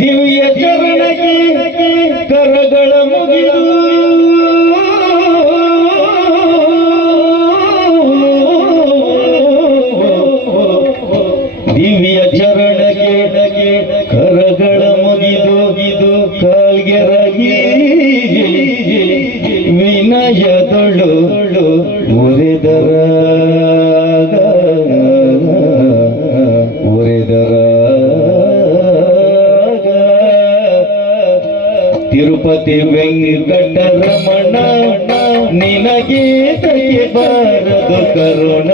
ದಿವ್ಯ ಚರಣಕ್ಕೆ ಕರಗಳ ಮುಗಿದು. ದಿವ್ಯ ಚರಣಕ್ಕೆ ಕರಗಳ ಮುಗಿದು ಇದು ಕಾಲ್ಗೆರಗಿ ವಿನಯದೊಳು ಉರಿದರ. ತಿರುಪತಿ ವೆಂಕಟರಮಣ ನಿನಗೆ ಬಾರದು ಕರುಣ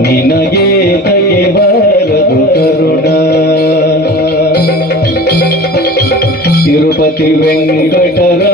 ನಿನಗೆ ತಗೆ ಬಾರದು ಕರುಣ. ತಿರುಪತಿ ವೆಂಕಟರಮಣ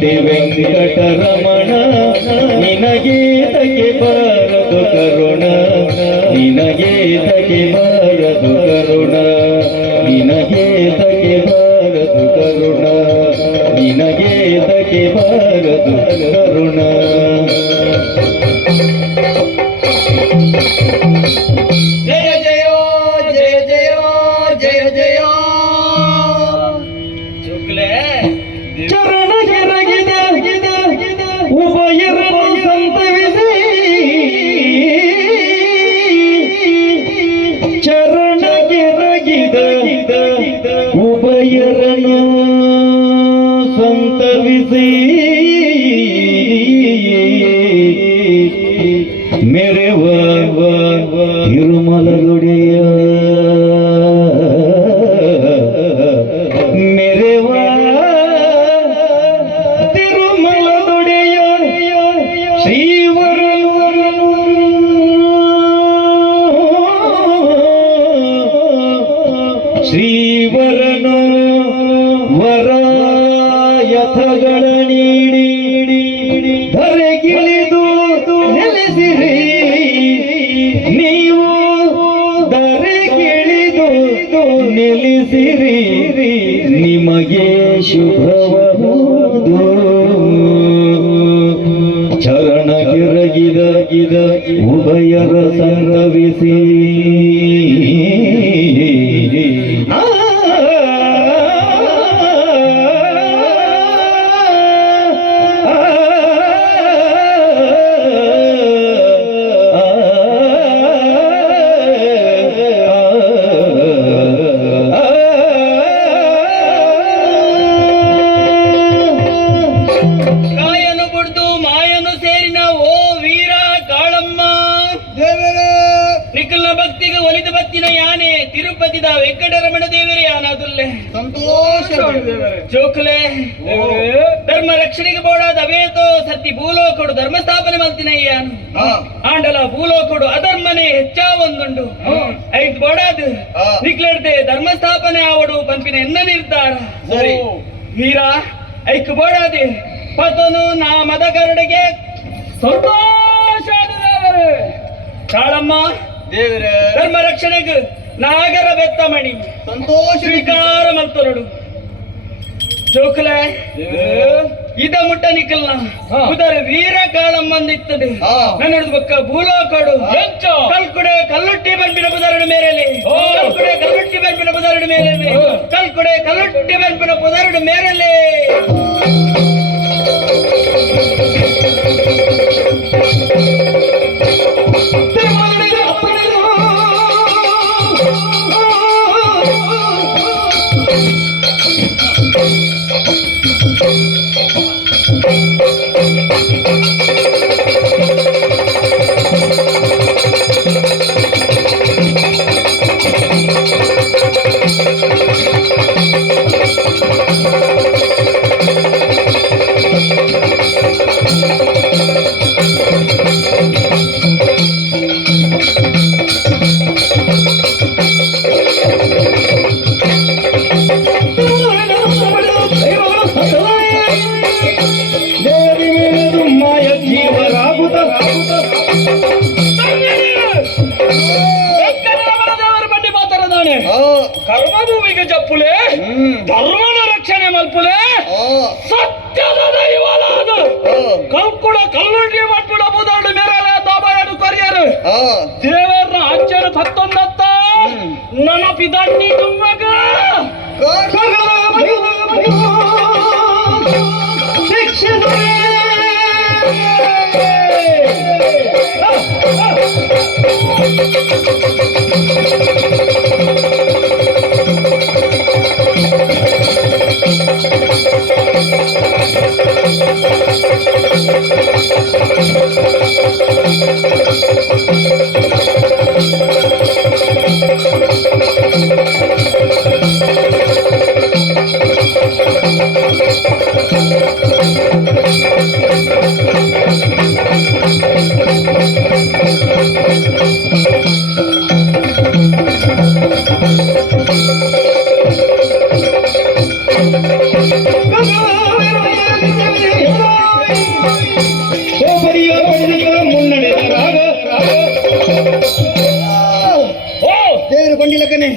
ತಿರುಪತಿ ವೆಂಕಟರಮಣ, ನಿನಗೆ ತಗೆ ಬಾರದು ಕರುಣ? ನಿನಗೆ ತಗೆ ಬಾರದು ಕರುಣ? ನಿನಗೆ ತಗೆ ಬಾರದು ಕರುಣ? ನಿನಗೆ ತಗೆ ಬಾರದು ಕರುಣ? ಜಯ, ಜಯೋ ಜಯ ಜಯೋ ಜಯ. உரையறைய சந்த விசை மேரே வா திருமலர் ಧರೆಗಿಳಿದು ನೆಲೆಸಿರಿ. ನೀವು ಧರೆಗಿಳಿದು ನೆಲೆಸಿರಿ. ನಿಮಗೆ ಶುಭವಹುದು ಚರಣ ಗಿರಗಿದ ಗಿದ ಉಭಯರ ಸಂಗವಿಸಿ ನಿಖಲ್ನ ಭಕ್ತಿಗೆ ಒಲಿದ ಭಕ್ತಿನ ಯಾನೆ ತಿರುಪತಿದ ವೆಂಕಟರಮಣ ದೇವರೇ ಯಾನಾದುಲ್ಲೆ ಸಂತೋಷ ಚೋಕ್ಲೆ ಧರ್ಮ ರಕ್ಷಣೆಗೆ ಬೋಡಾದ ಅವೇತೋ ಸತ್ತಿ ಭೂಲೋಕೊಡು ಧರ್ಮ ಸ್ಥಾಪನೆ ಮಲ್ತಿನಯ್ಯಾನು ಹಾ. ಆಂಡಲ ಭೂಲೋಕೊಡು ಅಧರ್ಮನೆ ಹೆಚ್ಚಾ ಒಂದುಂಡು. ಐದು ಬೋಡಾದು. ನಿಕ್ಲೆಡ್ದೆ ಧರ್ಮ ಸ್ಥಾಪನೆ ಆವಡು ಪಂಪಿನ ಎನ್ನ ನಿರ್ಧಾರ. ಸರಿ. ಐಕ್ ಬೋಡಾದೆ ಪತನು ನಾ ಮದ ಕರಡಿಗೆ. ಸಂತೋಷ ಕಾಳಮ್ಮ ದೇವರೇ. ಧರ್ಮ ರಕ್ಷಣೆಗೆ ನಾಗರ ಬೆತ್ತಮಣಿ ಸಂತೋಷ ಸ್ವೀಕಾರ ನೋಡು. ಜೋಕಲೆ ಇದ ಮುಟ್ಟ ನಿಕಲ್ನ ಉದರ ವೀರ ಕಾಳಮ್ಮಂದಿತ್ತದೆ. ನನ್ನ ಬಕ್ಕ ಭೂಲೋಕಡು. ಕಲ್ಕುಡೆ ಕಲ್ಲುಟ್ಟಿ ಬಂಪಿನ ಪುದರಣ ಮೇರೆಲೆ ಕಲ್ಕುಡೆ ಕಲ್ಲುಟ್ಟಿ ಬಂಪಿನ ಪುದರಣ ಮೇರೆಲೆ ಕಲ್ಕುಡೆ ಕಲ್ಲುಟ್ಟಿ ಬಂಪಿನ ಪುದರಣ ಮೇರೆಲೆ ಬಡ್ಡಿ ಮಾತಾಡದಾನೆ ಕರ್ಮ ಭೂಮಿಗೆ ಜಪ್ಪುಲೆ ಧರ್ಮನ ರಕ್ಷಣೆ ಮಲ್ಪುಲೆ ಸತ್ಯದ ದೈವಲಾದ ಕಂಕುಡ ಕಲ್ಲುಂಡಿ ಮಟ್ಪುಡ ಬುದಾಡು ಮೇರಲ ದಾಬಾಡು ಕೊರಿಯರು. ದೇವರ ಅಜ್ಜರು ಹತ್ತೊಂದತ್ತ. ನನ ಪಿದಾಣ್ಣಿ ತುಂಬಗ ಪಂಡಿಲ ಕಣೆ.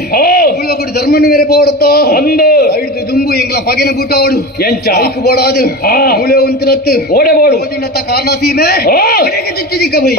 ಉಳ್ಳಗುಡಿ ಧರ್ಮನ ಮೇರೆ ಬೋಡತ್ತೋ ಒಂದು ಐದು ದುಂಬು ಇಂಗ್ಲ ಪಗೆನ ಬೂಟ ಓಡು. ಎಂಚ. ಐಕು ಬೋಡ ಅದು. ಉಳೆ ಉಂತಿನತ್ತು. ಓಡೆ ಬೋಡು ಓದಿನತ್ತ ಕಾರಣ ಸೀಮೆ. ಓಡೆಗೆ ಬೈ.